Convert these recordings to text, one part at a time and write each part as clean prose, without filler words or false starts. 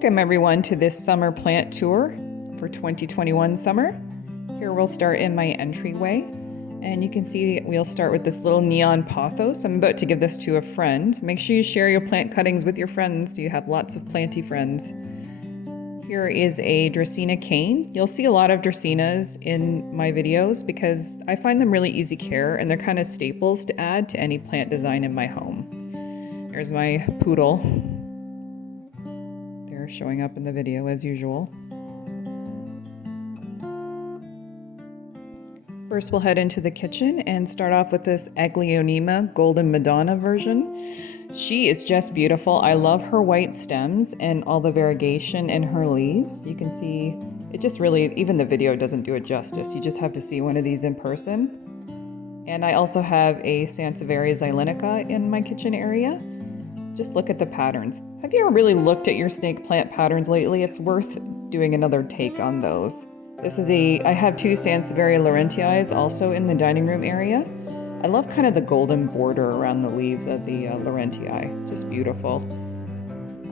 Welcome everyone to this summer plant tour for 2021 summer. Here we'll start in my entryway, and you can see we'll start with this little neon pothos. I'm about to give this to a friend. Make sure you share your plant cuttings with your friends so you have lots of planty friends. Here is a Dracaena cane. You'll see a lot of Dracaenas in my videos because I find them really easy care and they're kind of staples to add to any plant design in my home. Here's my poodle. They're showing up in the video as usual. First we'll head into the kitchen and start off with this Aglaonema Golden Madonna version. She is just beautiful. I love her white stems and all the variegation in her leaves. You can see it just really, even the video doesn't do it justice. You just have to see one of these in person. And I also have a Sansevieria xylinica in my kitchen area. Just look at the patterns. Have you ever really looked at your snake plant patterns lately? It's worth doing another take on those. I have two Sansevieria laurentii also in the dining room area. I love kind of the golden border around the leaves of the laurentii, just beautiful.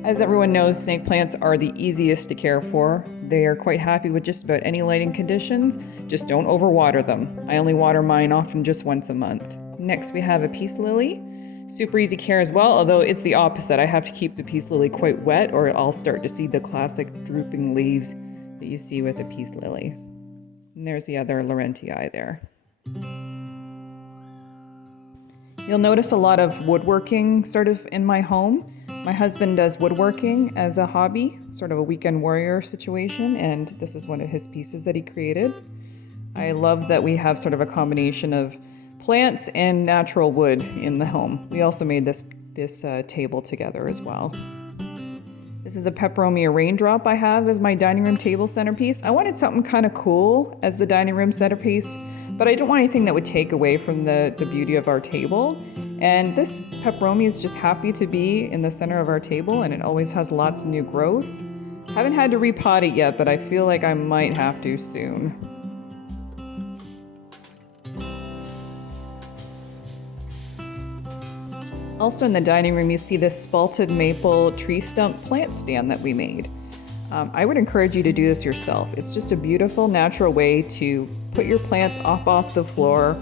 As everyone knows, snake plants are the easiest to care for. They are quite happy with just about any lighting conditions, just don't overwater them. I only water mine often just once a month. Next we have a peace lily. Super easy care as well, although it's the opposite. I have to keep the peace lily quite wet or I'll start to see the classic drooping leaves that you see with a peace lily. And there's the other laurentii there. You'll notice a lot of woodworking sort of in my home. My husband does woodworking as a hobby, sort of a weekend warrior situation, and this is one of his pieces that he created. I love that we have sort of a combination of plants and natural wood in the home. We also made this table together as well. This is a peperomia raindrop I have as my dining room table centerpiece. I wanted something kind of cool as the dining room centerpiece, but I don't want anything that would take away from the beauty of our table. And this peperomia is just happy to be in the center of our table, and it always has lots of new growth. Haven't had to repot it yet, but I feel like I might have to soon. Also in the dining room, you see this spalted maple tree stump plant stand that we made. I would encourage you to do this yourself. It's just a beautiful, natural way to put your plants up off the floor.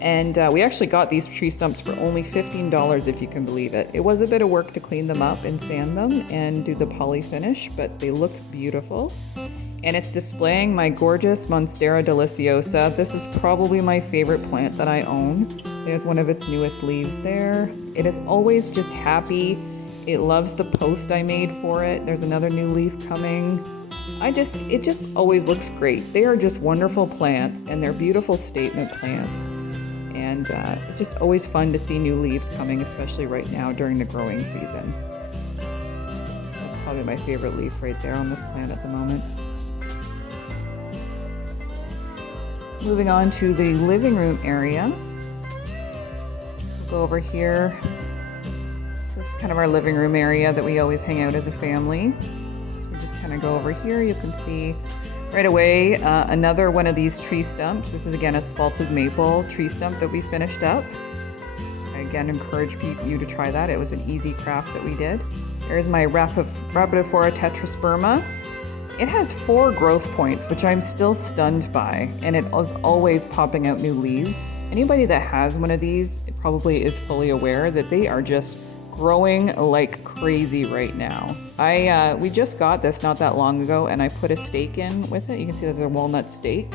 And we actually got these tree stumps for only $15, if you can believe it. It was a bit of work to clean them up and sand them and do the poly finish, but they look beautiful. And it's displaying my gorgeous Monstera deliciosa. This is probably my favorite plant that I own. There's one of its newest leaves there. It is always just happy. It loves the post I made for it. There's another new leaf coming. It just always looks great. They are just wonderful plants, and they're beautiful statement plants. And it's just always fun to see new leaves coming, especially right now during the growing season. That's probably my favorite leaf right there on this plant at the moment. Moving on to the living room area. We'll go over here. This is kind of our living room area that we always hang out as a family. So we just kind of go over here. You can see right away another one of these tree stumps. This is again a spalted maple tree stump that we finished up. I again encourage you to try that. It was an easy craft that we did. There's my Rhabdophora tetrasperma. It has 4 growth points, which I'm still stunned by, and it is always popping out new leaves. Anybody that has one of these probably is fully aware that they are just growing like crazy right now. We just got this not that long ago, and I put a stake in with it. You can see there's a walnut stake,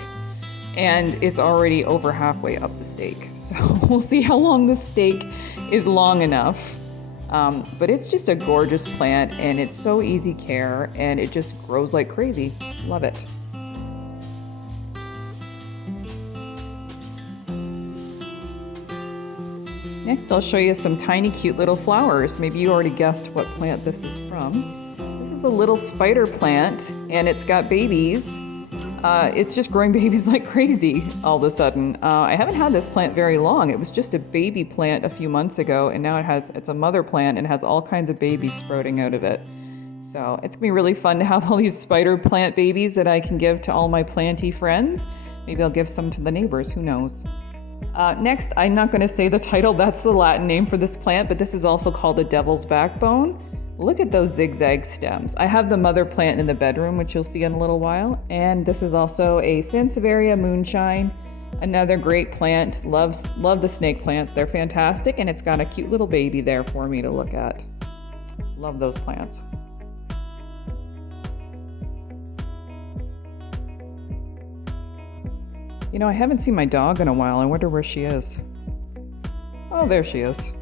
and it's already over halfway up the stake. So we'll see how long the stake is long enough. But it's just a gorgeous plant, and it's so easy care, and it just grows like crazy. Love it. Next, I'll show you some tiny cute little flowers. Maybe you already guessed what plant this is from. This is a little spider plant, and it's got babies. It's just growing babies like crazy all of a sudden. I haven't had this plant very long. It was just a baby plant a few months ago, and now it's a mother plant and has all kinds of babies sprouting out of it. So it's gonna be really fun to have all these spider plant babies that I can give to all my planty friends. Maybe I'll give some to the neighbors, who knows. Next, I'm not gonna say the title, that's the Latin name for this plant, but this is also called a devil's backbone. Look at those zigzag stems. I have the mother plant in the bedroom, which you'll see in a little while. And this is also a Sansevieria moonshine. Another great plant. Love the snake plants. They're fantastic. And it's got a cute little baby there for me to look at. Love those plants. You know, I haven't seen my dog in a while. I wonder where she is. Oh, there she is.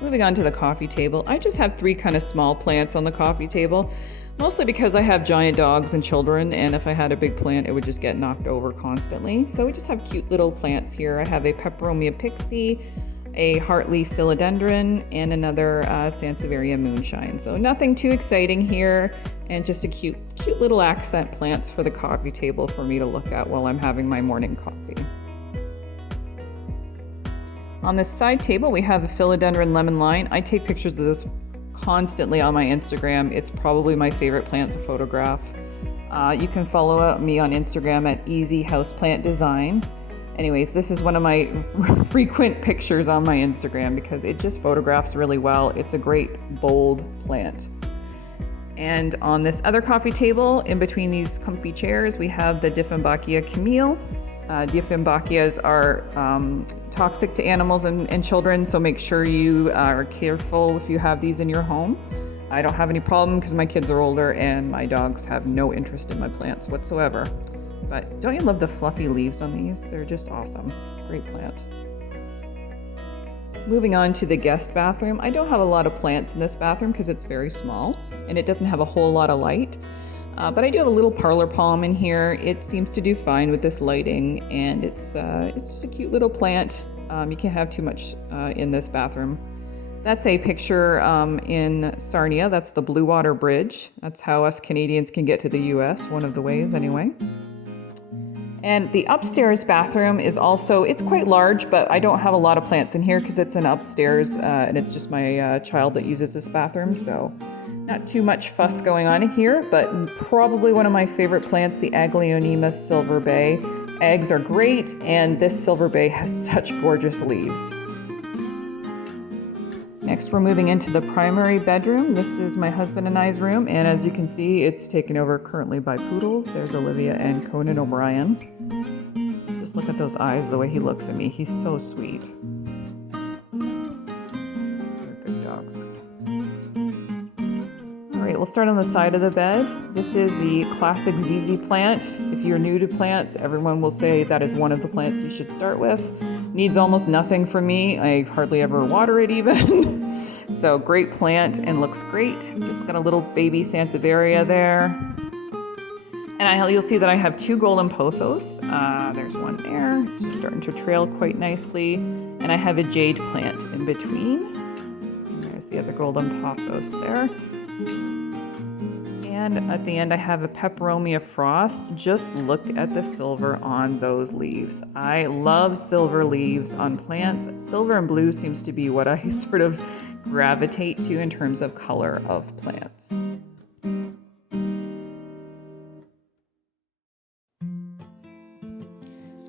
Moving on to the coffee table, I just have 3 kind of small plants on the coffee table, mostly because I have giant dogs and children, and if I had a big plant, it would just get knocked over constantly. So we just have cute little plants here. I have a Peperomia pixie, a heartleaf philodendron, and another Sansevieria moonshine. So nothing too exciting here, and just a cute little accent plants for the coffee table for me to look at while I'm having my morning coffee. On this side table, we have a philodendron lemon lime. I take pictures of this constantly on my Instagram. It's probably my favorite plant to photograph. You can follow me on Instagram at Easy Houseplant Design. Anyways, this is one of my frequent pictures on my Instagram because it just photographs really well. It's a great, bold plant. And on this other coffee table, in between these comfy chairs, we have the Dieffenbachia camille. Dieffenbachias are toxic to animals and children, so make sure you are careful if you have these in your home. I don't have any problem because my kids are older and my dogs have no interest in my plants whatsoever. But don't you love the fluffy leaves on these? They're just awesome. Great plant. Moving on to the guest bathroom. I don't have a lot of plants in this bathroom because it's very small and it doesn't have a whole lot of light. But I do have a little parlor palm in here. It seems to do fine with this lighting, and it's just a cute little plant. You can't have too much in this bathroom. That's a picture in Sarnia. That's the Blue Water Bridge. That's how us Canadians can get to the US, one of the ways anyway. And the upstairs bathroom is also, it's quite large, but I don't have a lot of plants in here because it's an upstairs and it's just my child that uses this bathroom, so not too much fuss going on here, but probably one of my favorite plants, the Aglaonema Silver Bay. Eggs are great, and this Silver Bay has such gorgeous leaves. Next, we're moving into the primary bedroom. This is my husband and I's room, and as you can see, it's taken over currently by poodles. There's Olivia and Conan O'Brien. Just look at those eyes, the way he looks at me. He's so sweet. They're good dogs. All right, we'll start on the side of the bed. This is the classic ZZ plant. If you're new to plants, everyone will say that is one of the plants you should start with. Needs almost nothing from me. I hardly ever water it even. So great plant and looks great. Just got a little baby Sansevieria there. And you'll see that I have 2 golden pothos. There's one there. It's just starting to trail quite nicely. And I have a jade plant in between. And there's the other golden pothos there. And at the end, I have a Peperomia frost. Just look at the silver on those leaves. I love silver leaves on plants. Silver and blue seems to be what I sort of gravitate to in terms of color of plants.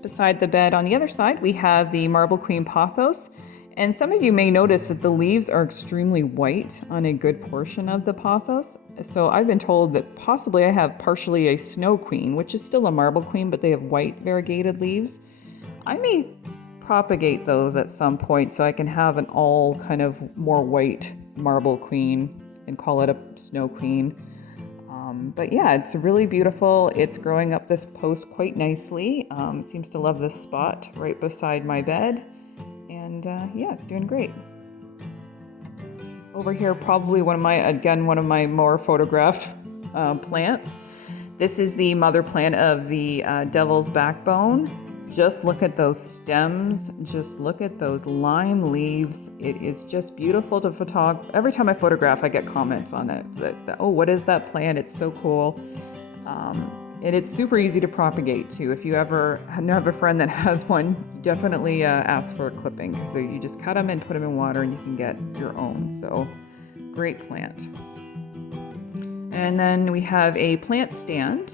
Beside the bed on the other side, we have the Marble Queen pothos. And some of you may notice that the leaves are extremely white on a good portion of the pothos. So I've been told that possibly I have partially a snow queen, which is still a marble queen, but they have white variegated leaves. I may propagate those at some point so I can have an all kind of more white marble queen and call it a snow queen. But yeah, it's really beautiful. It's growing up this post quite nicely. It seems to love this spot right beside my bed. And yeah, it's doing great. Over here, probably one of my more photographed plants. This is the mother plant of the Devil's Backbone. Just look at those stems. Just look at those lime leaves. It is just beautiful to photograph. Every time I photograph, I get comments on it. Oh, what is that plant? It's so cool. And it's super easy to propagate too. If you ever have a friend that has one, definitely ask for a clipping because you just cut them and put them in water and you can get your own. So great plant. And then we have a plant stand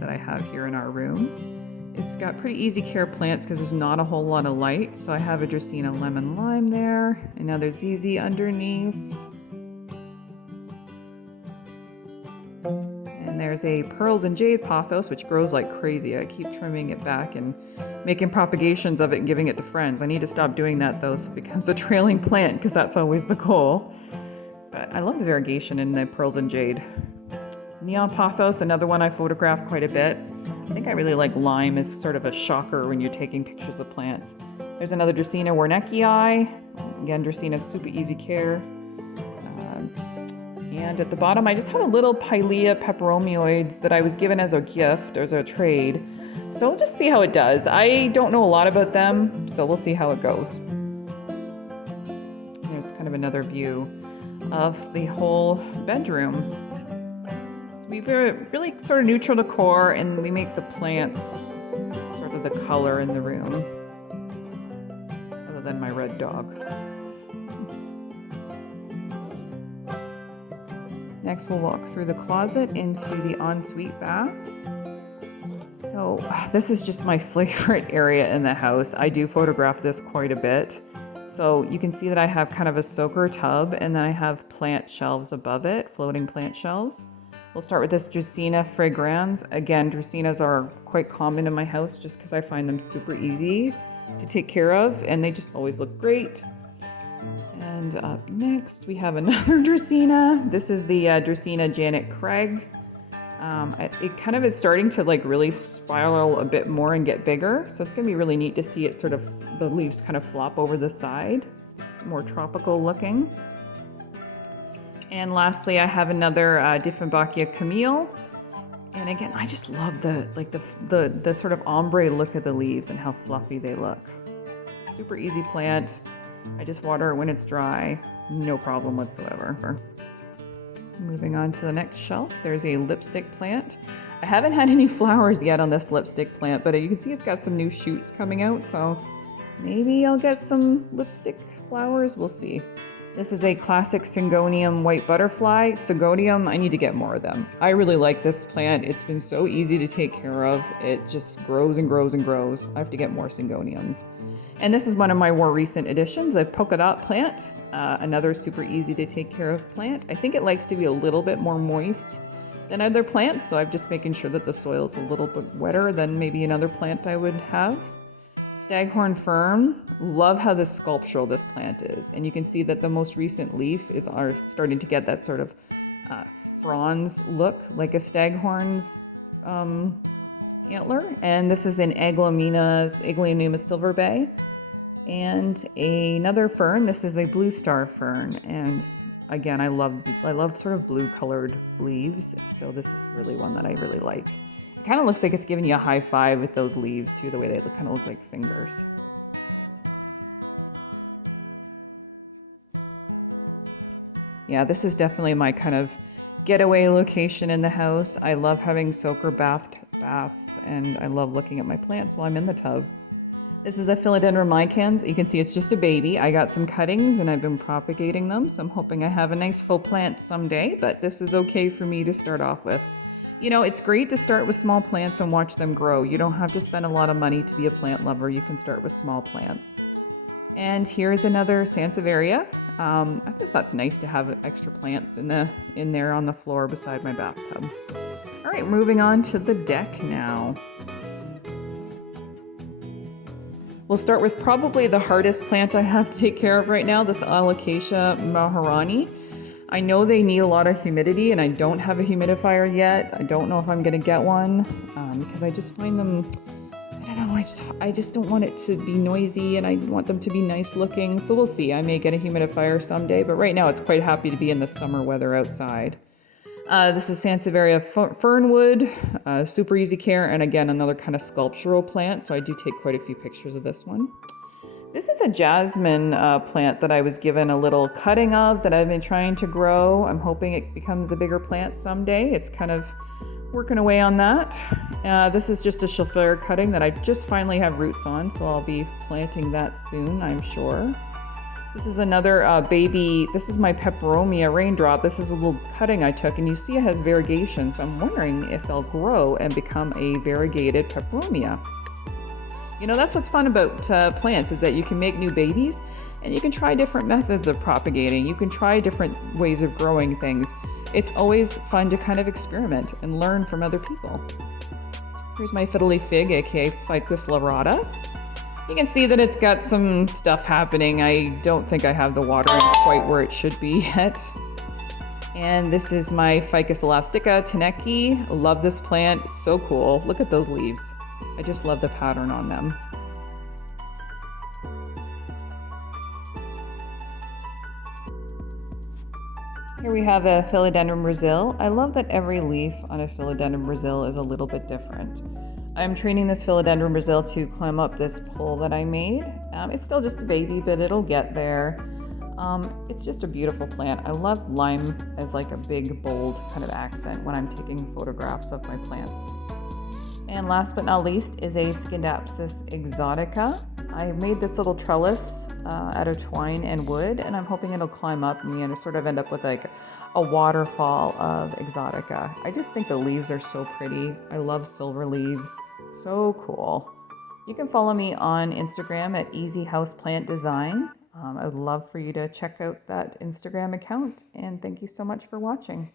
that I have here in our room. It's got pretty easy care plants because there's not a whole lot of light. So I have a Dracaena lemon lime there, another ZZ underneath. And there's a pearls and jade pothos, which grows like crazy. I keep trimming it back and making propagations of it and giving it to friends. I need to stop doing that though, so it becomes a trailing plant because that's always the goal. But I love the variegation in the pearls and jade. Neon pothos, another one I photographed quite a bit. I think I really like lime as sort of a shocker when you're taking pictures of plants. There's another Dracaena Werneckii. Again, Dracaena super easy care. And at the bottom, I just had a little Pilea peperomioids that I was given as a gift, or as a trade. So we'll just see how it does. I don't know a lot about them, so we'll see how it goes. Here's kind of another view of the whole bedroom. So we really sort of neutral decor, and we make the plants sort of the color in the room, other than my red dog. Next, we'll walk through the closet into the ensuite bath. So this is just my favorite area in the house. I do photograph this quite a bit. So you can see that I have kind of a soaker tub, and then I have plant shelves above it, floating plant shelves. We'll start with this Dracaena fragrans. Again, Dracaenas are quite common in my house just because I find them super easy to take care of, and they just always look great. And up next, we have another Dracaena. This is the Dracaena Janet Craig. It kind of is starting to like really spiral a bit more and get bigger. So it's gonna be really neat to see it sort of, the leaves kind of flop over the side. It's more tropical looking. And lastly, I have another Dieffenbachia Camille. And again, I just love the sort of ombre look of the leaves and how fluffy they look. Super easy plant. I just water it when it's dry, no problem whatsoever. Moving on to the next shelf, there's a lipstick plant. I haven't had any flowers yet on this lipstick plant, but you can see it's got some new shoots coming out, so maybe I'll get some lipstick flowers, we'll see. This is a classic Syngonium white butterfly. Syngonium, I need to get more of them. I really like this plant. It's been so easy to take care of. It just grows and grows and grows. I have to get more Syngoniums. And this is one of my more recent additions, a polka dot plant, another super easy to take care of plant. I think it likes to be a little bit more moist than other plants, so I'm just making sure that the soil is a little bit wetter than maybe another plant I would have. Staghorn fern, love how sculptural this plant is. And you can see that the most recent leaf are starting to get that sort of fronds look, like a staghorn's antler. And this is an Aglaonema Silver Bay. And another fern, this is a blue star fern. And again, I love sort of blue colored leaves. So this is really one that I really like. It kind of looks like it's giving you a high five with those leaves too, the way they kind of look like fingers. Yeah, this is definitely my kind of getaway location in the house. I love having soaker baths, and I love looking at my plants while I'm in the tub. This is a Philodendron micans. You can see it's just a baby. I got some cuttings and I've been propagating them, so I'm hoping I have a nice full plant someday, but this is okay for me to start off with. You know, it's great to start with small plants and watch them grow. You don't have to spend a lot of money to be a plant lover. You can start with small plants. And here's another Sansevieria. I just thought it's nice to have extra plants in there on the floor beside my bathtub. All right, moving on to the deck now. We'll start with probably the hardest plant I have to take care of right now, this Alocasia Maharani. I know they need a lot of humidity, and I don't have a humidifier yet. I don't know if I'm gonna get one because I just find them, I don't know, I just don't want it to be noisy, and I want them to be nice looking. So we'll see. I may get a humidifier someday, but right now it's quite happy to be in the summer weather outside. This is Sansevieria Fernwood, super easy care, and again, another kind of sculptural plant, so I do take quite a few pictures of this one. This is a jasmine plant that I was given a little cutting of that I've been trying to grow. I'm hoping it becomes a bigger plant someday. It's kind of working away on that. This is just a Schiffer cutting that I just finally have roots on, so I'll be planting that soon, I'm sure. This is another baby, this is my Peperomia raindrop. This is a little cutting I took, and you see it has variegation, so I'm wondering if they'll grow and become a variegated Peperomia. You know, that's what's fun about plants is that you can make new babies and you can try different methods of propagating. You can try different ways of growing things. It's always fun to kind of experiment and learn from other people. Here's my fiddly fig, aka Ficus lyrata. You can see that it's got some stuff happening. I don't think I have the water in quite where it should be yet. And this is my Ficus elastica Taneki. Love this plant, it's so cool. Look at those leaves. I just love the pattern on them. Here we have a Philodendron Brazil. I love that every leaf on a Philodendron Brazil is a little bit different. I'm training this Philodendron Brazil to climb up this pole that I made. It's still just a baby, but it'll get there. It's just a beautiful plant. I love lime as like a big, bold kind of accent when I'm taking photographs of my plants. And last but not least is a Scindapsus exotica. I made this little trellis out of twine and wood, and I'm hoping it'll climb up and sort of end up with like a waterfall of exotica. I just think the leaves are so pretty. I love silver leaves. So cool. You can follow me on Instagram at Easy Houseplant Design. I would love for you to check out that Instagram account, and thank you so much for watching.